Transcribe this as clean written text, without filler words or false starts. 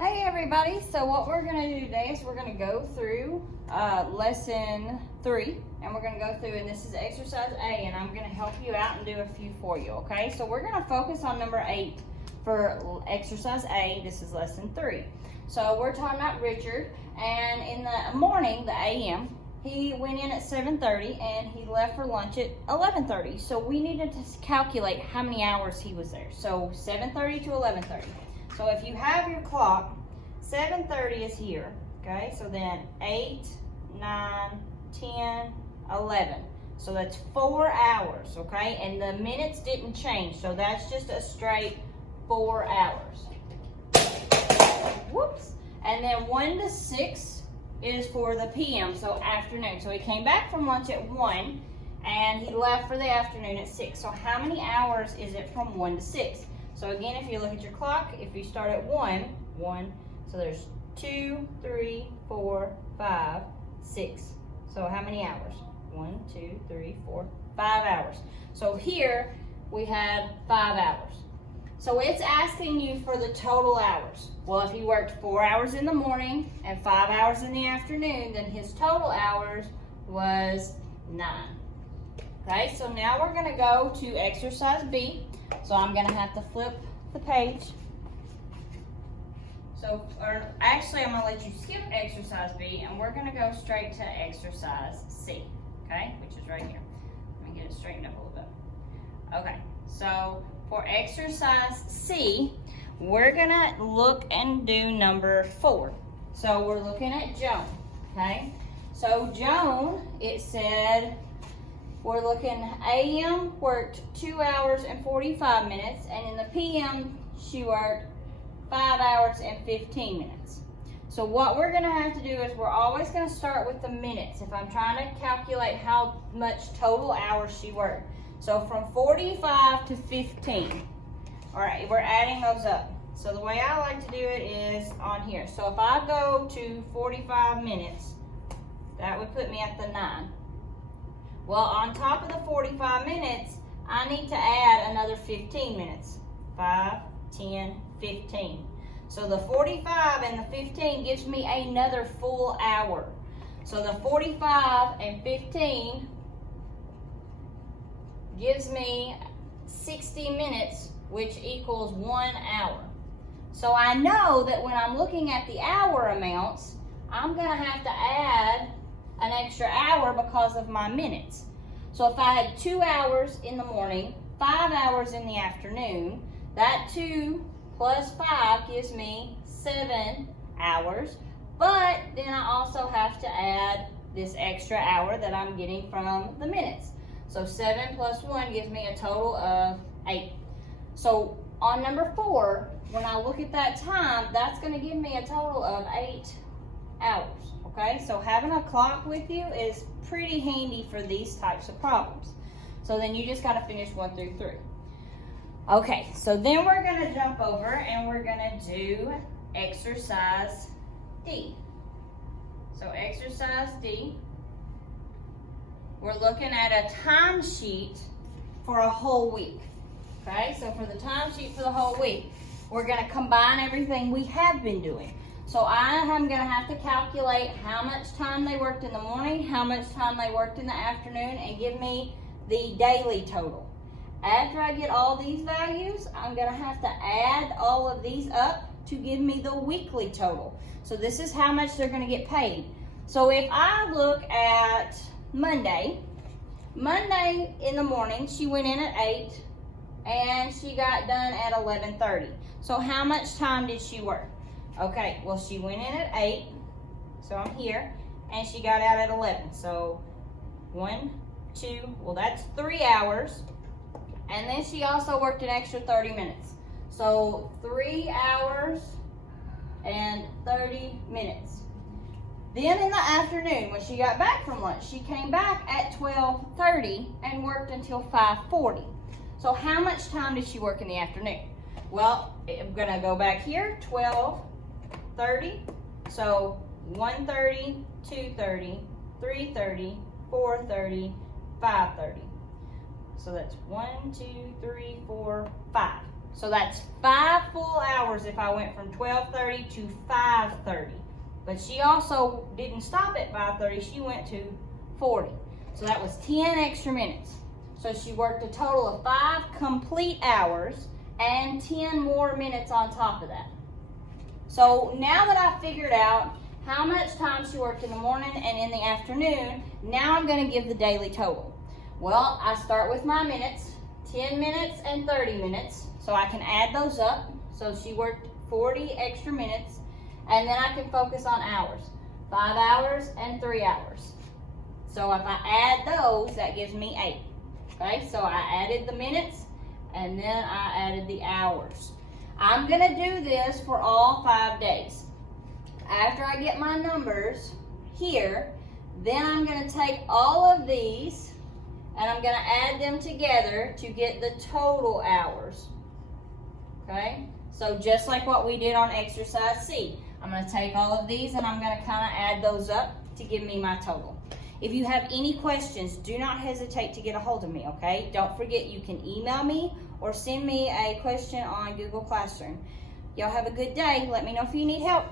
Hey everybody, so what we're going to do today is we're going to go through lesson 3, and we're going to go through, and this is exercise A, and I'm going to help you out and do a few for you, okay? So we're going to focus on number 8 for exercise A. This is lesson 3. So we're talking about Richard, and in the morning, the AM, he went in at 7:30 and he left for lunch at 11:30. So we needed to calculate how many hours he was there. So 7:30 to 11:30. So if you have your clock, 7:30 is here, okay? So then 8, 9, 10, 11. So that's 4 hours, okay? And the minutes didn't change, so that's just a straight 4 hours. Whoops. And then 1 to 6 is for the PM, so afternoon. So he came back from lunch at 1, and he left for the afternoon at 6. So how many hours is it from 1 to 6? So again, if you look at your clock, if you start at 1, so there's 2, 3, 4, 5, 6. So how many hours? 1, 2, 3, 4, 5 hours. So here we have 5 hours. So it's asking you for the total hours. Well, if he worked 4 hours in the morning and 5 hours in the afternoon, then his total hours was 9. Okay, so now we're gonna go to exercise B. So I'm gonna have to flip the page. So, or actually I'm gonna let you skip exercise B and we're gonna go straight to exercise C, okay, which is right here. Let me get it straightened up a little bit. Okay, so for exercise C, we're gonna look and do number 4. So we're looking at Joan, okay? So Joan, it said, we're looking, AM worked 2 hours and 45 minutes, and in the PM, she worked 5 hours and 15 minutes. So what we're gonna have to do is we're always gonna start with the minutes if I'm trying to calculate how much total hours she worked. So from 45 to 15. All right, we're adding those up. So the way I like to do it is on here. So if I go to 45 minutes, that would put me at the 9. Well, on top of the 45 minutes, I need to add another 15 minutes. 5, 10, 15. So the 45 and the 15 gives me another full hour. So the 45 and 15 gives me 60 minutes, which equals 1 hour. So I know that when I'm looking at the hour amounts, I'm gonna have to add an extra hour because of my minutes. So if I had 2 hours in the morning, 5 hours in the afternoon, that 2 plus 5 gives me 7 hours, but then I also have to add this extra hour that I'm getting from the minutes. So 7 plus 1 gives me a total of 8. So on number 4, when I look at that time, that's going to give me a total of 8 hours. Okay, so having a clock with you is pretty handy for these types of problems. So then you just got to finish 1 through 3. Okay, so then we're going to jump over and we're going to do exercise D. So exercise D. We're looking at a timesheet for a whole week. Okay, so for the timesheet for the whole week, we're going to combine everything we have been doing. So I am going to have to calculate how much time they worked in the morning, how much time they worked in the afternoon, and give me the daily total. After I get all these values, I'm going to have to add all of these up to give me the weekly total. So this is how much they're going to get paid. So if I look at Monday in the morning, she went in at 8 and she got done at 11:30. So how much time did she work? Okay, well she went in at 8, so I'm here, and she got out at 11. So 1, 2, well that's 3 hours. And then she also worked an extra 30 minutes. So 3 hours and 30 minutes. Then in the afternoon, when she got back from lunch, she came back at 12:30 and worked until 5:40. So how much time did she work in the afternoon? Well, I'm gonna go back here, 12:30. So 1:30, 2:30, 3:30, 4:30, 5:30. So that's 1, 2, 3, 4, 5. So that's 5 full hours hours if I went from 12:30 to 5:30. But she also didn't stop at 5:30, she went to 40. So that was 10 extra minutes. So she worked a total of 5 complete hours and 10 more minutes on top of that. So now that I've figured out how much time she worked in the morning and in the afternoon, now I'm going to give the daily total. Well, I start with my minutes, 10 minutes and 30 minutes, so I can add those up. So she worked 40 extra minutes, and then I can focus on hours, 5 hours and 3 hours. So if I add those, that gives me 8. Okay, so I added the minutes, and then I added the hours. I'm going to do this for all 5 days. After I get my numbers here, then I'm going to take all of these and I'm going to add them together to get the total hours. Okay? So just like what we did on exercise C, I'm going to take all of these and I'm going to kind of add those up to give me my total. If you have any questions, do not hesitate to get a hold of me, okay? Don't forget you can email me or send me a question on Google Classroom. Y'all have a good day. Let me know if you need help.